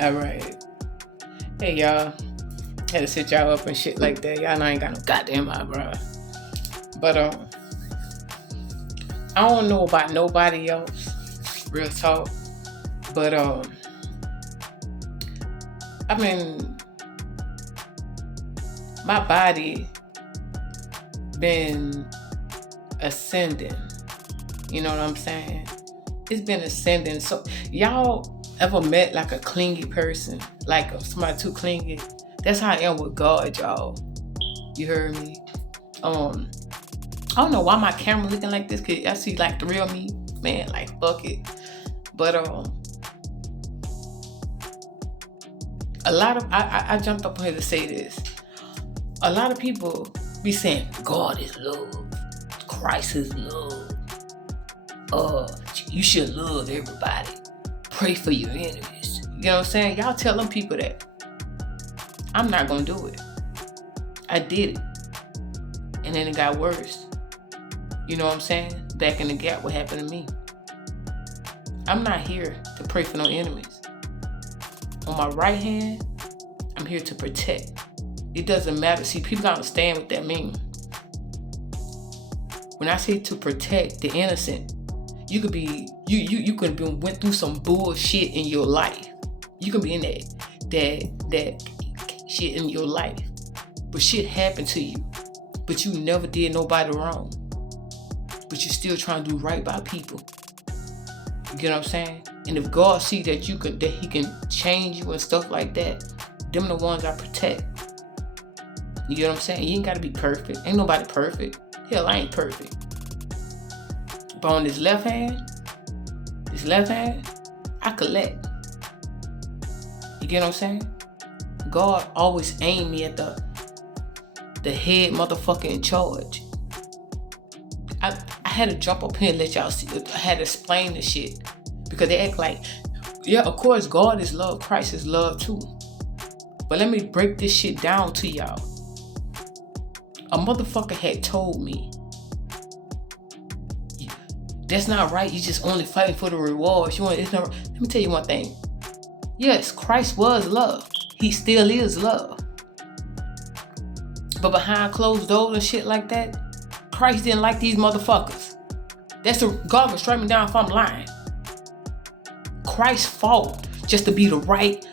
All right. Hey, y'all. Had to sit y'all up and shit like that. Y'all know I ain't got no goddamn eyebrow. But, I don't know about nobody else. Real talk. But, I mean, my body been ascending. You know what I'm saying? It's been ascending. So y'all ever met like a clingy person? Like somebody too clingy? That's how I am with God, y'all. You heard me? I don't know why my camera looking like this, cause I see like the real me. Man, like fuck it. But a lot of I jumped up here to say this. A lot of people be saying God is love, Christ is love. You should love everybody. Pray for your enemies. You know what I'm saying? Y'all tell them people that. I'm not gonna do it. I did it. And then it got worse. You know what I'm saying? Back in the gap, what happened to me? I'm not here to pray for no enemies. On my right hand, I'm here to protect. It doesn't matter. See, people don't understand what that means. When I say to protect the innocent, you could be, you could be went through some bullshit in your life. You could be in that shit in your life. But shit happened to you. But you never did nobody wrong. But you still trying to do right by people. You get what I'm saying? And if God see that He can change you and stuff like that, them the ones I protect. You get what I'm saying? You ain't gotta be perfect. Ain't nobody perfect. Hell, I ain't perfect. But on this left hand, I collect. You get what I'm saying? God always aimed me at the head motherfucker in charge. I had to jump up here and let y'all see. I had to explain the shit. Because they act like, yeah, of course, God is love. Christ is love too. But let me break this shit down to y'all. A motherfucker had told me, that's not right. You just only fighting for the rewards. Let me tell you one thing. Yes, Christ was love. He still is love. But behind closed doors and shit like that, Christ didn't like these motherfuckers. God was strike me down if I'm lying. Christ fought just to be the right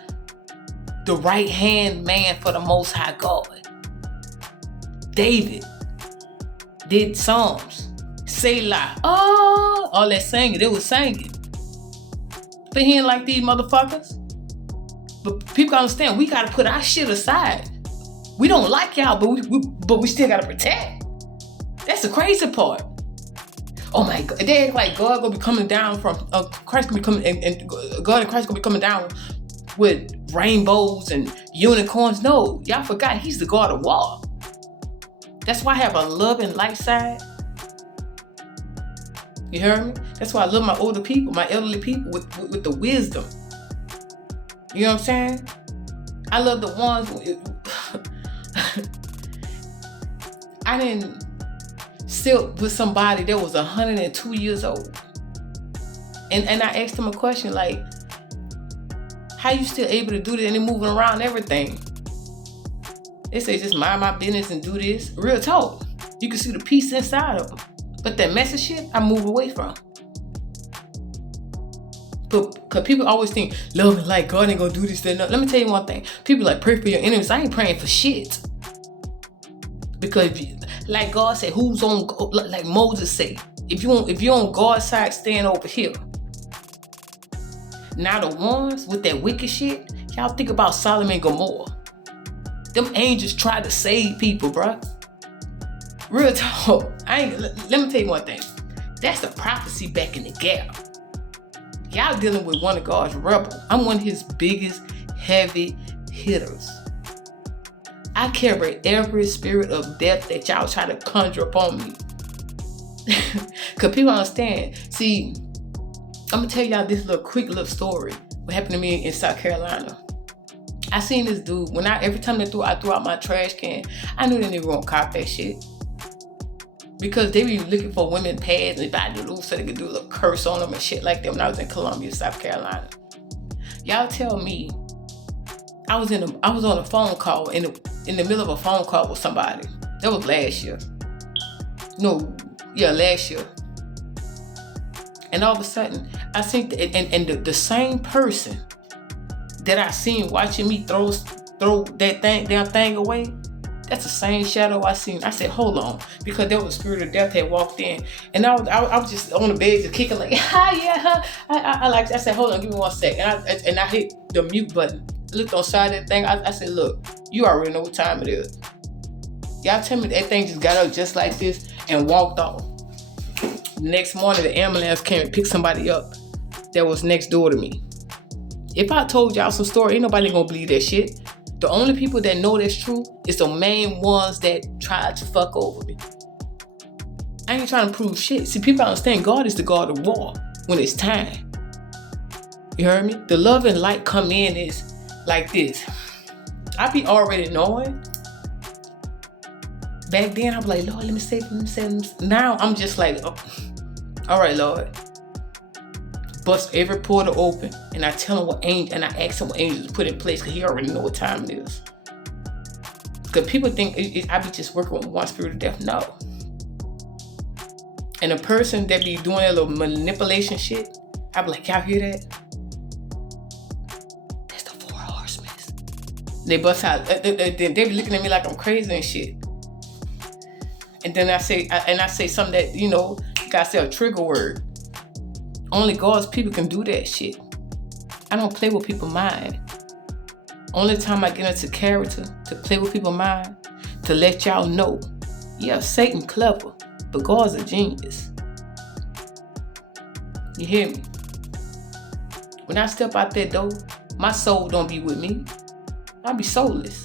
hand man for the Most High God. David did Psalms, Selah, all that singing, they was singing. But he didn't like these motherfuckers. But people understand, we gotta put our shit aside. We don't like y'all, but we still gotta protect. That's the crazy part. Oh my God, they act like God gonna be coming down from Christ gonna be coming, and God and Christ gonna be coming down with rainbows and unicorns. No, y'all forgot He's the God of war. That's why I have a love and light side. You heard me? That's why I love my older people, my elderly people with the wisdom. You know what I'm saying? I love the ones. I didn't sit with somebody that was 102 years old. And I asked them a question like, how you still able to do this? And they moving around everything. They say just mind my business and do this. Real talk. You can see the peace inside of them. But that messy shit, I move away from. Because people always think, love and light, God ain't gonna do this, that. No. Let me tell you one thing. People like, pray for your enemies. I ain't praying for shit. Because like God said, who's on, like Moses said, if you're on God's side, stand over here. Now the ones with that wicked shit, y'all think about Sodom and Gomorrah. Them angels tried to save people, bruh. Real talk. Let me tell you one thing. That's the prophecy back in the gap. Y'all dealing with one of God's rebels. I'm one of His biggest heavy hitters. I carry every spirit of death that y'all try to conjure upon me. Because people understand. See, I'm going to tell y'all this quick little story. What happened to me in South Carolina. I seen this dude. Every time I threw out my trash can, I knew they never gonna cop that shit. Because they be looking for women pads and if I do so they could do a little curse on them and shit like that when I was in Columbia, South Carolina. Y'all tell me I was on a phone call in the middle of a phone call with somebody. That was last year. No, yeah, last year. And all of a sudden, I seen the same person that I seen watching me throw that damn thing away. That's the same shadow I seen. I said, hold on, because there was a spirit of death had walked in, and I was just on the bed just kicking like, yeah. I said, hold on, give me 1 sec, and I hit the mute button. I looked on the side of that thing. I said, look, you already know what time it is. Y'all tell me that thing just got up just like this and walked off. The next morning, the ambulance came and picked somebody up that was next door to me. If I told y'all some story, ain't nobody gonna believe that shit. The only people that know that's true is the main ones that tried to fuck over me. I ain't trying to prove shit. See, people understand God is the God of war when it's time. You heard me? The love and light come in is like this. I be already knowing. Back then, I was like, Lord, let me save them. Now, I'm just like, oh, all right, Lord. Bust every portal open, and I tell him and I ask him what angels put in place, because he already know what time it is. Because people think I be just working with one spirit of death. No. And a person that be doing that little manipulation shit, I be like, y'all hear that? That's the 4 horsemen. They bust out. They be looking at me like I'm crazy and shit. And then I say something that, you gotta say a trigger word. Only God's people can do that shit. I don't play with people's mind. Only time I get into character to play with people's mind, to let y'all know, yeah, Satan clever, but God's a genius. You hear me? When I step out that door, my soul don't be with me. I be soulless.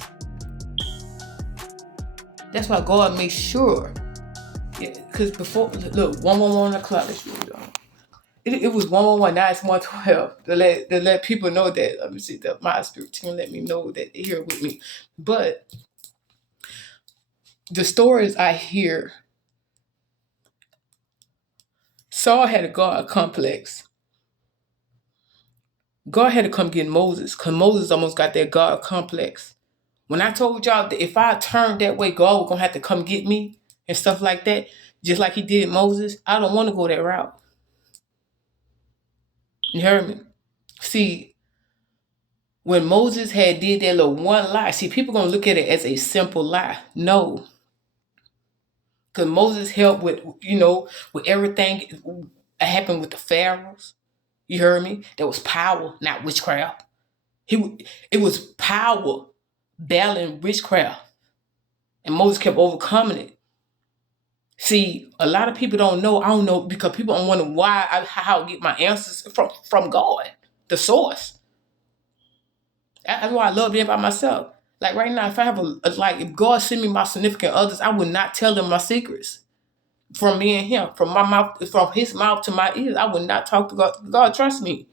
That's why God makes sure. Yeah, because before, look, 111 o'clock, let's do it. It was 111, now it's 112. To let people know that, let me see, that my spirit team let me know that they're here with me. But the stories I hear, Saul had a God complex. God had to come get Moses, because Moses almost got that God complex. When I told y'all that if I turned that way, God was going to have to come get me and stuff like that, just like he did Moses, I don't want to go that route. You heard me? See, when Moses had did that little one lie, see, people going to look at it as a simple lie. No. Because Moses helped with, with everything that happened with the pharaohs. You heard me? There was power, not witchcraft. It was power battling witchcraft. And Moses kept overcoming it. See, a lot of people don't know. I don't know, because people don't wonder how I get my answers from God, the source. That's why I love being by myself. Like right now, if I have if God send me my significant others, I would not tell them my secrets. From me and him, from my mouth, from his mouth to my ears, I would not talk to God. God, trust me.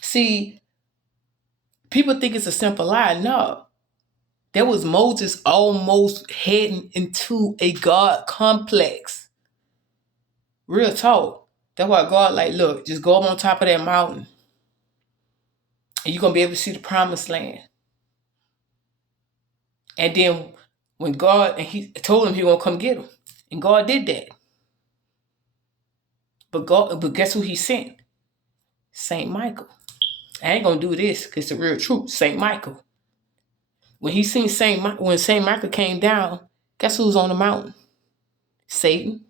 See, people think it's a simple lie. No. There was Moses almost heading into a God complex. Real talk. That's why God look, just go up on top of that mountain, and you're going to be able to see the promised land. And then when God, and he told him he going to come get him. And God did that. But guess who he sent? Saint Michael. I ain't going to do this because it's the real truth. Saint Michael. When he seen when Saint Michael came down, guess who was on the mountain? Satan.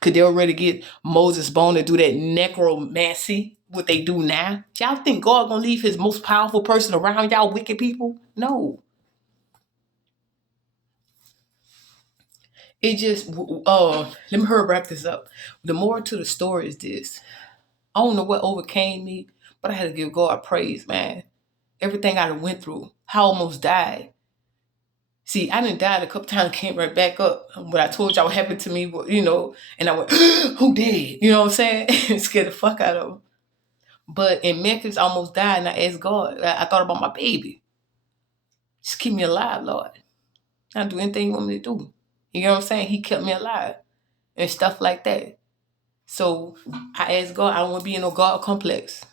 Could they already get Moses bone to do that necromancy, what they do now? Y'all think God gonna leave his most powerful person around y'all wicked people? No. It just, let me wrap this up. The moral to the story is this. I don't know what overcame me, but I had to give God praise, man. Everything I went through, how I almost died. See, I done died a couple times, came right back up. What I told y'all what happened to me, and I went, who did? You know what I'm saying? Scared the fuck out of them. But in Memphis, I almost died, and I asked God. I thought about my baby. Just keep me alive, Lord. I'll do anything you want me to do. You know what I'm saying? He kept me alive and stuff like that. So I asked God, I don't want to be in no God complex.